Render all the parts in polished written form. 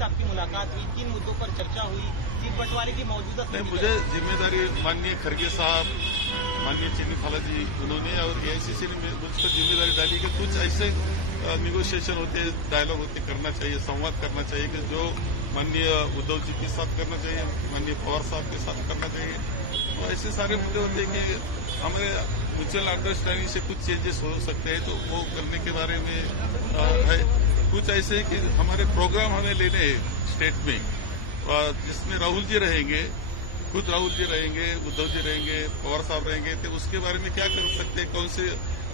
से आपकी मुलाकात हुई, किन मुद्दों पर चर्चा हुई, सीट बंटवारे की मौजूदा नहीं, मुझे जिम्मेदारी माननीय खड़गे साहब, माननीय चिन्नीथाला जी, उन्होंने और एआईसीसी ने मुझ पर जिम्मेदारी डाली कि कुछ ऐसे निगोशिएशन होते, डायलॉग होते, करना चाहिए, संवाद करना चाहिए कि जो माननीय उद्धव जी के साथ करना चाहिए, माननीय पवार साहब के साथ करना चाहिए। तो ऐसे सारे मुद्दे होते हैं कि हमारे म्यूचुअल अंडरस्टैंडिंग से कुछ चेंजेस हो सकते हैं, तो वो करने के बारे में है। कुछ ऐसे है कि हमारे प्रोग्राम हमें लेने हैं स्टेट में, जिसमें राहुल जी रहेंगे, खुद राहुल जी रहेंगे, उद्धव जी रहेंगे, पवार साहब रहेंगे, तो उसके बारे में क्या कर सकते हैं,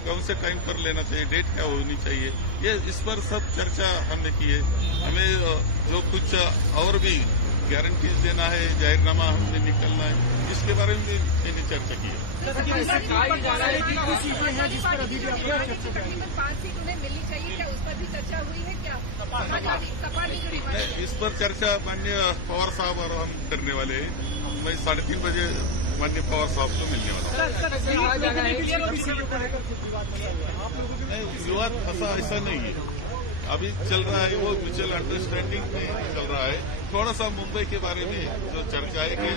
कौन से टाइम पर लेना चाहिए, डेट क्या होनी चाहिए, ये इस पर सब चर्चा हमने की है। हमें जो कुछ और भी गारंटीज देना है, जाहिरनामा हमने निकलना है, इसके बारे में भी मैंने चर्चा की है। तकरीबन 5 सीट उन्हें मिलनी चाहिए, क्या उस पर भी चर्चा हुई है? क्या सपा ने जो इस पर चर्चा माननीय पवार साहब और हम करने वाले हैं। मैं 3:30 बजे माननीय पवार साहब को मिलने वाला हूँ। विवाद फंसा ऐसा नहीं है, अभी चल रहा है वो म्यूचुअल अंडरस्टैंडिंग में चल रहा है। थोड़ा सा मुंबई के बारे में जो चर्चा है कि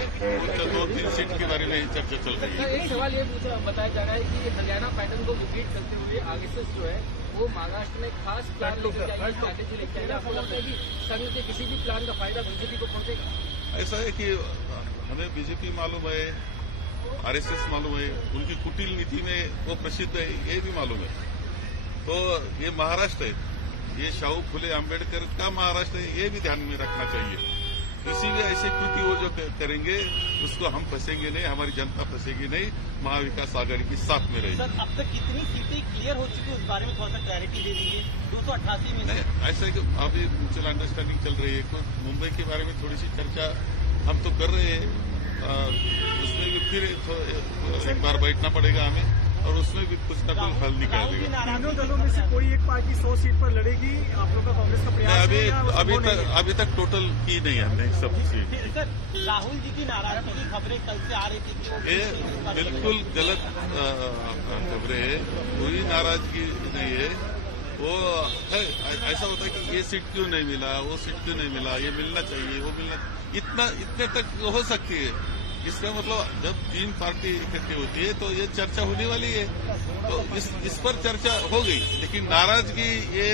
2-3 सीट के बारे में चर्चा चल रही है। एक सवाल ये बताया जा रहा है कि हरियाणा पैटर्न को रिपीट करते हुए आगे से जो है वो महाराष्ट्र में खास प्लान लेकर जाएगी, स्ट्रैटेजी लेकर जाएगी। आपको लगता है कि संघ के किसी भी प्लान का फायदा बीजेपी को पहुंचेगा? ऐसा है कि हमें बीजेपी मालूम है, आरएसएस मालूम है, उनकी कुटिल नीति में वो प्रसिद्ध है, ये भी मालूम है। तो ये महाराष्ट्र है, ये शाहू फुले आम्बेडकर का महाराष्ट्र है, ये भी ध्यान में रखना चाहिए। किसी भी ऐसे कृति वो जो करेंगे उसको हम फंसेंगे नहीं, हमारी जनता फंसेगी नहीं, महाविकास आघाड़ी के साथ में रहेगी। सर, अब तक कितनी सीटें क्लियर हो चुकी है उस बारे में थोड़ा सा क्लैरिटी दे दीजिए। 288 में नहीं, ऐसा है कि अभी म्यूचुअल अंडरस्टैंडिंग चल रही है, कुछ मुंबई के बारे में थोड़ी सी चर्चा हम तो कर रहे हैं, उसमें भी फिर एक बार बैठना पड़ेगा हमें और उसमें भी कुछ न कुछ हल निकालेगा। तीनों दलों में से कोई एक पार्टी 100 सीट पर लड़ेगी, आप लोग का कांग्रेस का प्रयास है? अभी तक टोटल की नहीं हमने सब सीट। सर, राहुल जी की नाराजगी की खबरें कल से आ रही थी कि ये बिल्कुल गलत खबरें है, कोई नाराजगी नहीं है। वो है ऐसा होता है कि ये सीट क्यों नहीं मिला, वो सीट क्यों नहीं मिला, ये मिलना चाहिए, वो मिलना, इतने तक हो सकती है। इसका मतलब जब 3 पार्टी इकट्ठी होती है तो ये चर्चा होने वाली है, तो इस पर चर्चा हो गई, लेकिन नाराजगी ये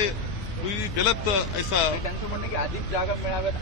कोई गलत ऐसा